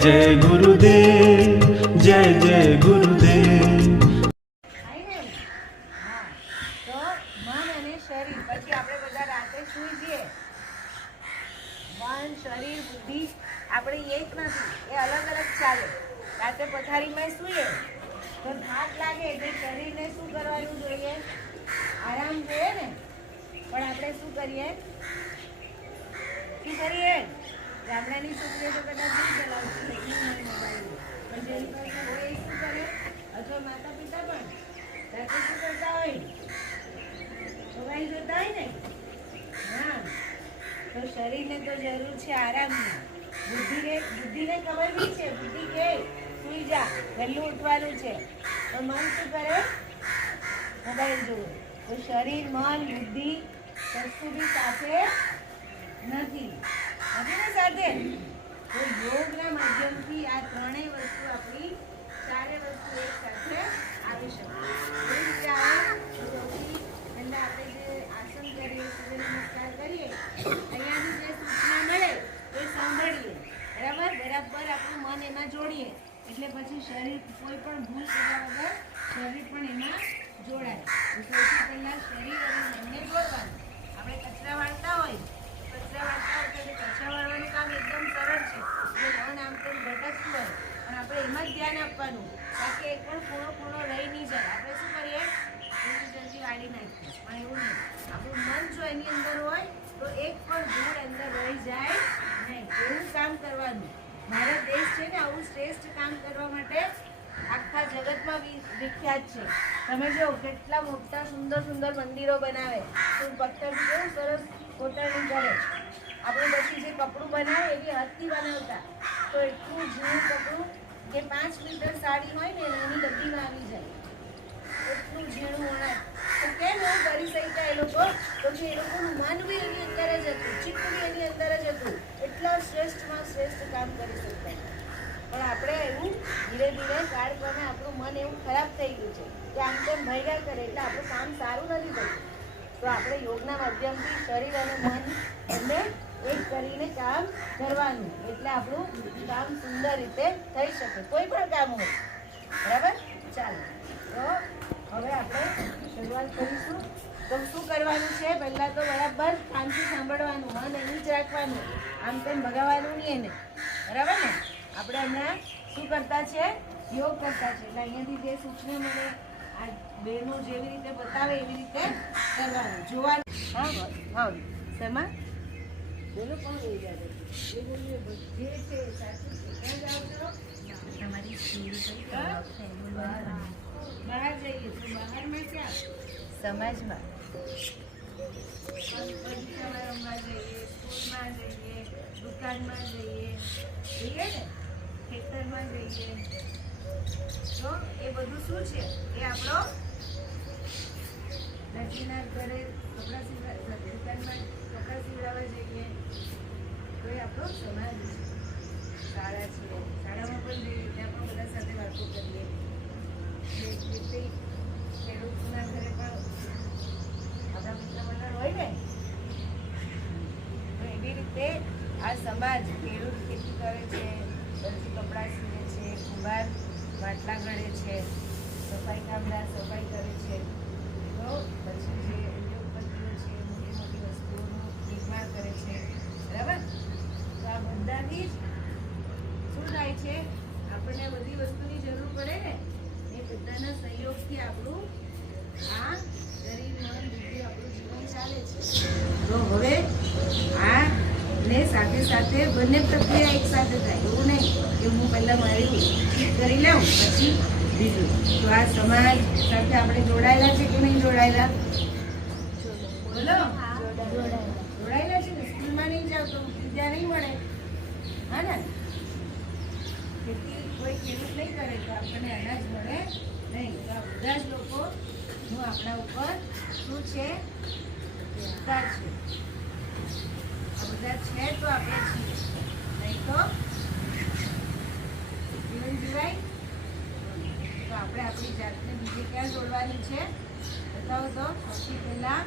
जय गुरुदेव, जय जय गुरुदेव। તો મન અને શરીર પછી આપણે બધા રાતે સૂઈ જઈએ. મન, શરીર, બુદ્ધિ આપણી એક નથી, એ અલગ અલગ ચાલે. રાતે પથારીમાં સૂઈએ તો થાક લાગે એટલે શરીરને શું કરવાનું જોઈએ? આરામ જોઈએ ને. પણ આપણે શું કરીએ? ગામડાની છોકરીઓ તો કદાચ નહીં ચલાવતી મોબાઈલ, પણ જેની પાસે હોય એ શું કરે? અથવા માતા પિતા પણ રાતે શું કરતા હોય? મોબાઈલ જોતા હોય ને. હા, તો શરીરને તો જરૂર છે આરામની. બુદ્ધિને ખબર બી છે, બુદ્ધિ કે સુઈ જા, વહેલું ઉઠવાનું છે, તો મન શું કરે? મોબાઈલ જોવે. તો શરીર, મન, બુદ્ધિ કશું બી સાથે નથી ને સાથે. તો યોગના માધ્યમથી આ ત્રણેય વસ્તુ આપણી ચારે વસ્તુ એક સાથે આવી શકે. એ રીતે સૌથી પહેલા આપણે જે આસન કરીએ, સૂર્ય નમસ્કાર કરીએ, અહીંયાની જે સૂચના મળે એ સાંભળીએ. બરાબર આપણું મન એમાં જોડીએ એટલે પછી શરીર કોઈ પણ ભૂલ કર્યા વગર શરીર પણ એમાં જોડાય. સૌથી પહેલા શરીર અને મનને જોડવાનું. આપણે કચરા વાળતા હોય ત્યારે કચરા વાળવાનું કામ એકદમ સરળ છે. જે મન આમ તેમ ભટકતું હોય પણ આપણે એમાં જ ધ્યાન આપવાનું, તાકે એક પણ ખૂણો રહી નહીં જાય. આપણે શું કરીએ? જલ્દી વાળી નાખીએ, પણ એવું નહીં. આપણું મન જો એની અંદર હોય તો એક પણ ધૂળ અંદર રહી જાય નહીં. એવું કામ કરવાનું. ભારત દેશ છે ને આવું શ્રેષ્ઠ કામ કરવા માટે આખા જગતમાં વિખ્યાત છે. તમે જો કેટલા મોટા સુંદર મંદિરો બનાવે તો પથ્થર કેવું સરસ કોતરણી કરે. આપણે પછી જે કપડું બનાવે એવી હાથથી બનાવતા, તો એટલું ઝીણું કપડું જે 5 મીટર સાડી હોય ને એની ગતિમાં આવી જાય, એટલું ઝીણું વણાય. તો કેમ એવું કરી શકતા એ લોકો? તો કે એ લોકોનું મન બી એની અંદર જ હતું, ચિત્ત બી એની અંદર જ હતું, એટલા શ્રેષ્ઠમાં શ્રેષ્ઠ કામ કરી શકતા. પણ આપણે એવું ધીરે ધીરે કાળ ક્રમે આપણું મન એવું ખરાબ થઈ ગયું છે કે આમ તેમ ભેગા કરે એટલે આપણું કામ સારું નથી થતું. તો આપણે યોગના માધ્યમથી શરીર અને મન બંને એક કરીને કામ કરવાનું, એટલે આપણું કામ સુંદર રીતે થઈ શકે, કોઈ પણ કામ હોય. બરાબર? ચાલો, તો હવે આપણે શરૂઆત કરીશું. તો શું કરવાનું છે? પહેલાં તો બરાબર કાનથી સાંભળવાનું, મન એનું જ રાખવાનું, આમ તેમ ભગાવવાનું નહીં એને. બરાબર ને? આપણે હમણાં શું કરતા છે? યોગ કરતા છે. એટલે અહીંયાથી જે સૂચના મળે આ બહેનો જેવી રીતે બતાવે એવી રીતે કરવાનું, જોવાનું. હા શેમાં બોલો? કોણ લઈ જાય? એ બોલીએ જે છે સાચું છે. ક્યાં જાઓ છો? તમારી બહાર જઈએ તો બહારમાં ક્યાં? સમાજમાં બગીચામાં રમવા જઈએ, સ્કૂલમાં જઈએ, દુકાનમાં જઈએ ને, ખેતરમાં જઈએ. તો એ બધું શું છે? એ આપણો નજીના ઘરે દુકાનમાં કપડાં સીવડાવવા જઈએ તો એ આપણો સમાજ છે. શાળા છે, શાળામાં પણ જઈએ ત્યાં પણ બધા સાથે વાતો કરીએ. ખેડૂતના ઘરે પણ આપણા મિત્રમંડળ હોય ને, તો એવી રીતે આ સમાજ, ખેડૂત ખેતી કરે છે, દરજી કપડાં સીવે છે, કુંભાર માટલા ઘડે છે, સફાઈ કામદાર સફાઈ કરે છે, તો પછી જે ઉદ્યોગપતિઓ છે મોટી વસ્તુઓનું નિર્માણ કરે છે. બરાબર? તો આ બધાથી જ શું થાય છે? આપણને બધી વસ્તુની જરૂર પડે ને, એ બધાના સહયોગથી આપણું આ શરીર, મન, બુદ્ધિ આપણું જીવન ચાલે છે. તો હવે આ ને સાથે સાથે બંને પ્રક્રિયા એક સાથે થાય. એવું નહીં કે હું પહેલાં મારી ઠીક કરી લઉં પછી બીજું. તો આ સમાજ સાથે આપણે જોડાયેલા છે કે નહીં જોડાયેલા? બોલો, જોડાયેલા છે ને. સ્કૂલમાં નહીં જાવ તો વિદ્યા નહીં મળે. હા ને? ખેતી કોઈ ખેડૂત નહીં કરે તો આપણને અનાજ મળે નહીં. તો આ બધા જ લોકોનું આપણા ઉપર શું છે? અધિકાર છે. આ બધા છે તો આપણે છીએ, નહીં તો જીવન જીવાય. તો આપણે આપણી જાતને બીજે ક્યાં જોડવાની છે? બતાવો તો. સૌથી પહેલાં